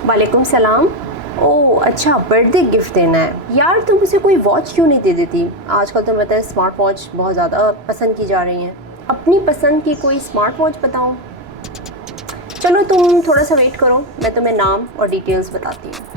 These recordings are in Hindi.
वालेकुम सलाम। ओह अच्छा, बर्थडे गिफ्ट देना है यार। तुम मुझे कोई वॉच क्यों नहीं दे देती? आजकल तो मतलब स्मार्ट वॉच बहुत ज़्यादा पसंद की जा रही हैं। अपनी पसंद की कोई स्मार्ट वॉच बताओ। चलो तुम थोड़ा सा वेट करो, मैं तुम्हें नाम और डिटेल्स बताती हूँ।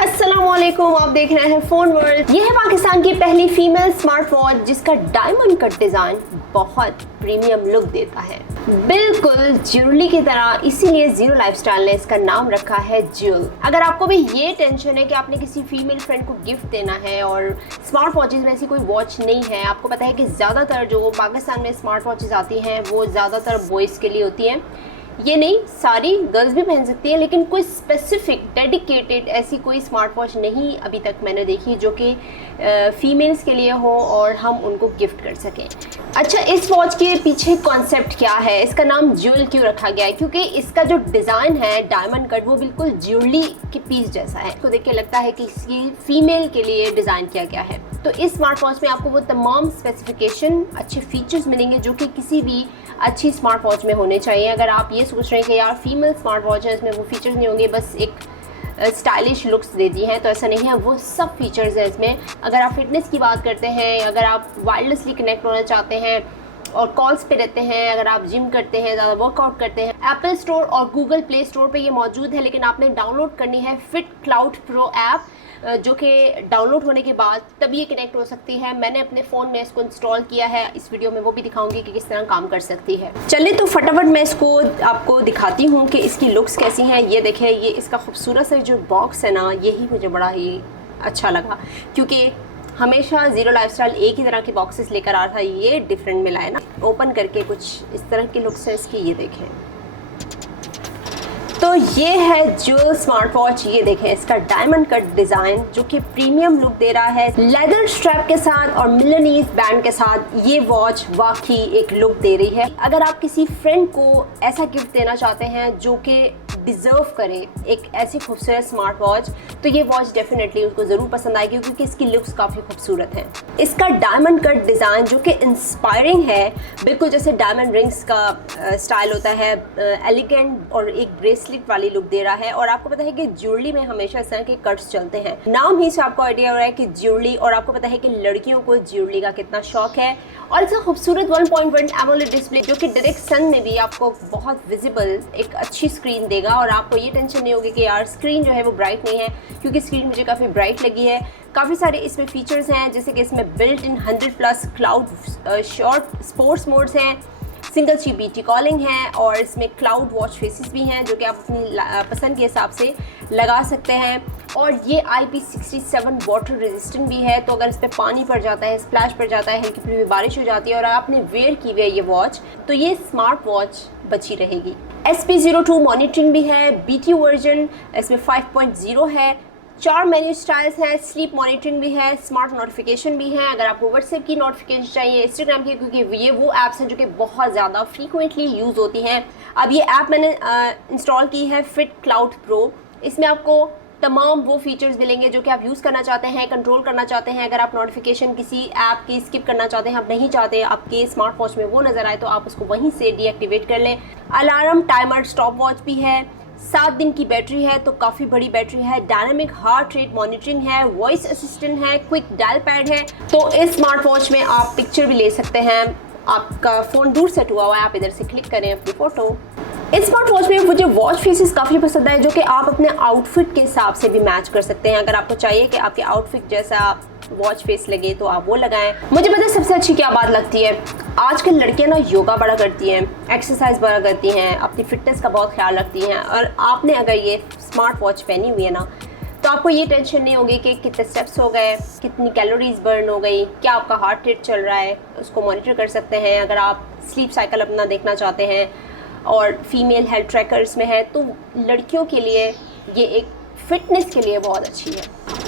अस्सलामुअलैकुम, आप देख रहे हैं फ़ोन वर्ल्ड। ये है पाकिस्तान की पहली फीमेल स्मार्ट वॉच जिसका डायमंड कट डिज़ाइन बहुत प्रीमियम लुक देता है, बिल्कुल ज्वेलरी की तरह। इसीलिए जीरो लाइफस्टाइल ने इसका नाम रखा है ज्यूल। अगर आपको भी ये टेंशन है कि आपने किसी फीमेल फ्रेंड को गिफ्ट देना है और स्मार्ट वॉचेज़ में ऐसी कोई वॉच नहीं है, आपको पता है कि ज़्यादातर जो पाकिस्तान में स्मार्ट वॉचेज़ आती हैं वो ज़्यादातर बॉयज़ के लिए होती हैं। ये नहीं, सारी गर्ल्स भी पहन सकती हैं, लेकिन कोई स्पेसिफिक डेडिकेटेड ऐसी कोई स्मार्ट वॉच नहीं अभी तक मैंने देखी जो कि फीमेल्स के लिए हो और हम उनको गिफ्ट कर सकें। अच्छा, इस वॉच के पीछे कॉन्सेप्ट क्या है, इसका नाम ज्वेल क्यों रखा गया है? क्योंकि इसका जो डिज़ाइन है डायमंड कट, वो बिल्कुल ज्वेलरी के पीस जैसा है। इसको देख के लगता है कि इसकी फीमेल के लिए डिज़ाइन किया गया है। तो इस स्मार्ट वॉच में आपको वो तमाम स्पेसिफिकेशन, अच्छे फीचर्स मिलेंगे जो कि किसी भी अच्छी स्मार्ट वॉच में होने चाहिए। अगर आप ये सोच रहे हैं कि यार फीमेल स्मार्ट वॉच है, इसमें वो फीचर्स नहीं होंगे, बस एक स्टाइलिश लुक्स देती हैं, तो ऐसा नहीं है। वो सब फीचर्स हैं इसमें। अगर आप फिटनेस की बात करते हैं, अगर आप वायरलेसली कनेक्ट होना चाहते हैं और कॉल्स पे रहते हैं, अगर आप जिम करते हैं, ज़्यादा वर्कआउट करते हैं, एप्पल स्टोर और गूगल प्ले स्टोर पे ये मौजूद है। लेकिन आपने डाउनलोड करनी है फिट क्लाउड प्रो ऐप, जो कि डाउनलोड होने के बाद तभी ये कनेक्ट हो सकती है। मैंने अपने फ़ोन में इसको इंस्टॉल किया है, इस वीडियो में वो भी दिखाऊंगी कि किस तरह काम कर सकती है। चलिए तो फटाफट मैं इसको आपको दिखाती हूँ कि इसकी लुक्स कैसी हैं। ये देखें, ये इसका खूबसूरत सा जो बॉक्स है ना, यही मुझे बड़ा ही अच्छा लगा, क्योंकि हमेशा ज़ीरो लाइफस्टाइल एक ही तरह के बॉक्सेस लेकर आ रहा था, ये डिफरेंट मिला है ना। ओपन करके कुछ इस तरह की लुक्स है इसकी, ये देखें। तो ये है ज्वेल स्मार्ट वॉच। ये देखें, इसका डायमंड कट डिज़ाइन जो कि प्रीमियम लुक दे रहा है, लेदर स्ट्रैप के साथ और मिलनीज बैंड के साथ ये वॉच वाकई एक लुक दे रही है। अगर आप किसी फ्रेंड को ऐसा गिफ्ट देना चाहते हैं जो कि डिज़र्व करे एक ऐसी खूबसूरत स्मार्ट वॉच, तो ये वॉच डेफिनेटली उसको ज़रूर पसंद आएगी, क्योंकि इसकी लुक्स काफ़ी खूबसूरत है। इसका डायमंड कट डिज़ाइन जो कि इंस्पायरिंग है, बिल्कुल जैसे डायमंड रिंग्स का स्टाइल होता है, एलिगेंट और एक ब्रेसलेट वाली लुक दे रहा है। और आपको पता है कि ज्वेलरी में हमेशा इस तरह के कट्स चलते हैं, नाम ही से आपको आइडिया हो रहा है कि ज्वेलरी, और आपको पता है कि लड़कियों को ज्वेलरी का कितना शौक है। और इसका खूबसूरत 1.1 एमोलेड डिस्प्ले जो कि डायरेक्ट सन में भी आपको बहुत विजिबल एक अच्छी स्क्रीन देगा, और आपको ये टेंशन नहीं होगी कि यार स्क्रीन जो है वो ब्राइट नहीं है, क्योंकि स्क्रीन मुझे काफ़ी ब्राइट लगी है। काफ़ी सारे इसमें फीचर्स हैं, जैसे कि इसमें built in 100+ cloud short sports modes हैं, सिंगल GBT कॉलिंग है, और इसमें क्लाउड वॉच फेसेस भी हैं जो कि आप अपनी पसंद के हिसाब से लगा सकते हैं। और ये IP67 वाटर रेजिस्टेंट भी है, तो अगर इस पर पानी पड़ जाता है, स्प्लैश पड़ जाता है, हल्की फुल्की बारिश हो जाती है और आपने वेयर की हुई है ये वॉच, तो ये स्मार्ट वॉच बची रहेगी। SP02 मॉनिटरिंग भी है, BT वर्जन इसमें 5.0 है, 4 मेन्यू स्टाइल्स हैं, स्लीप मॉनिटरिंग भी है, स्मार्ट नोटिफिकेशन भी है। अगर आपको व्हाट्सएप की नोटिफिकेशन चाहिए, इंस्टाग्राम की, क्योंकि ये वो ऐप्स हैं जो कि बहुत ज़्यादा फ्रीक्वेंटली यूज़ होती हैं। अब ये ऐप मैंने इंस्टॉल की है, फिट क्लाउड प्रो। इसमें आपको तमाम वो फीचर्स मिलेंगे जो कि आप यूज़ करना चाहते हैं, कंट्रोल करना चाहते हैं। अगर आप नोटिफिकेशन किसी ऐप की स्किप करना चाहते हैं, आप नहीं चाहते आपके स्मार्ट वॉच में वो नज़र आए, तो आप उसको वहीं से डीएक्टिवेट कर लें। अलार्म, टाइमर, स्टॉप वॉच भी है, 7 दिन की बैटरी है, तो काफ़ी बड़ी बैटरी है। डायनामिक हार्ट रेट मॉनिटरिंग है, वॉइस असिस्टेंट है, क्विक डायल पैड है। तो इस स्मार्ट वॉच में आप पिक्चर भी ले सकते हैं। आपका फ़ोन दूर सेट हुआ हुआ है, आप इधर से क्लिक करें अपनी फ़ोटो। इस स्मार्ट वॉच में मुझे वॉच फेसेस काफ़ी पसंद है, जो कि आप अपने आउटफिट के हिसाब से भी मैच कर सकते हैं। अगर आपको चाहिए कि आपके आउटफिट जैसा वॉच फेस लगे, तो आप वो लगाएं। मुझे पता है सबसे अच्छी क्या बात लगती है, आजकल लड़कियां ना योगा बड़ा करती हैं, एक्सरसाइज बड़ा करती हैं, अपनी फिटनेस का बहुत ख्याल रखती हैं, और आपने अगर ये स्मार्ट वॉच पहनी हुई है ना, तो आपको ये टेंशन नहीं होगी कि कितने स्टेप्स हो गए, कितनी कैलोरीज बर्न हो गई, क्या आपका हार्ट रेट चल रहा है, उसको मॉनिटर कर सकते हैं। अगर आप स्लीप साइकिल अपना देखना चाहते हैं, और फीमेल हेल्थ ट्रैकर्स में है, तो लड़कियों के लिए ये एक फ़िटनेस के लिए बहुत अच्छी है।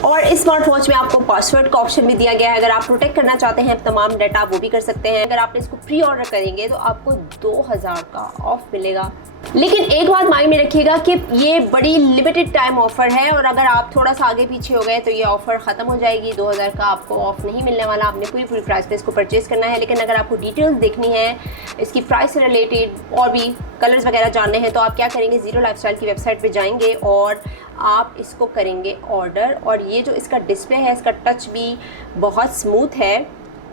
और इस स्मार्ट वॉच में आपको पासवर्ड का ऑप्शन भी दिया गया है। अगर आप प्रोटेक्ट करना चाहते हैं तमाम डाटा, वो भी कर सकते हैं। अगर आप इसको प्री ऑर्डर करेंगे तो आपको 2000 का ऑफ मिलेगा। लेकिन एक बात माइंड में रखिएगा कि ये बड़ी लिमिटेड टाइम ऑफर है और अगर आप थोड़ा सा आगे पीछे हो गए तो ये ऑफर ख़त्म हो जाएगी। 2000 का आपको ऑफ नहीं मिलने वाला, आपने पूरी प्राइस पे इसको परचेज़ करना है। लेकिन अगर आपको डिटेल्स देखनी है इसकी प्राइस से रिलेटेड और भी कलर्स वगैरह जानने हैं तो आप क्या करेंगे, ज़ीरो लाइफस्टाइल की वेबसाइट पे जाएंगे और आप इसको करेंगे ऑर्डर। और ये जो इसका डिस्प्ले है, इसका टच भी बहुत स्मूथ है,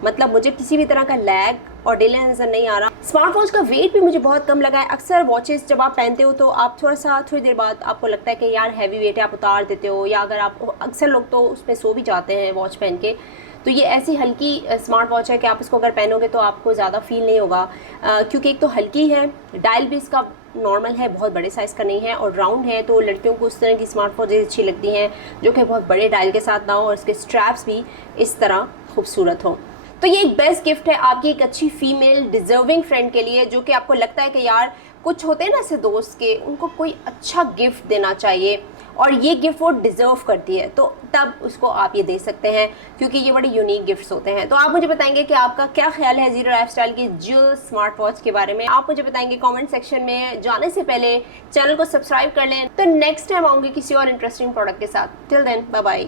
मतलब मुझे किसी भी तरह का लैग और डिले नज़र नहीं आ रहा। स्मार्ट वॉच का वेट भी मुझे बहुत कम लगा है। अक्सर वॉचेस जब आप पहनते हो तो आप थोड़ी देर बाद आपको लगता है कि यार हैवी वेट है, आप उतार देते हो, या अगर आप अक्सर लोग तो उसमें सो भी जाते हैं वॉच पहन के। तो ये ऐसी हल्की स्मार्ट वॉच है कि आप इसको अगर पहनोगे तो आपको ज़्यादा फील नहीं होगा, क्योंकि एक तो हल्की है, डायल भी इसका नॉर्मल है, बहुत बड़े साइज़ का नहीं है और राउंड है। तो लड़कियों को उस तरह की स्मार्ट वॉचेस अच्छी लगती हैं जो कि बहुत बड़े डायल के साथ ना हो और इसके स्ट्रैप्स भी इस तरह खूबसूरत हों। तो ये एक बेस्ट गिफ्ट है आपकी एक अच्छी फीमेल डिजर्विंग फ्रेंड के लिए, जो कि आपको लगता है कि यार कुछ होते हैं ना ऐसे दोस्त के, उनको कोई अच्छा गिफ्ट देना चाहिए और ये गिफ्ट वो डिज़र्व करती है, तो तब उसको आप ये दे सकते हैं क्योंकि ये बड़े यूनिक गिफ्ट्स होते हैं। तो आप मुझे बताएंगे कि आपका क्या ख्याल है ज़ीरो लाइफस्टाइल की ज्वेल स्मार्ट वॉच के बारे में। आप मुझे बताएंगे कमेंट सेक्शन में। जाने से पहले चैनल को सब्सक्राइब कर लें। तो नेक्स्ट टाइम आऊँगी किसी और इंटरेस्टिंग प्रोडक्ट के साथ। Till then bye bye.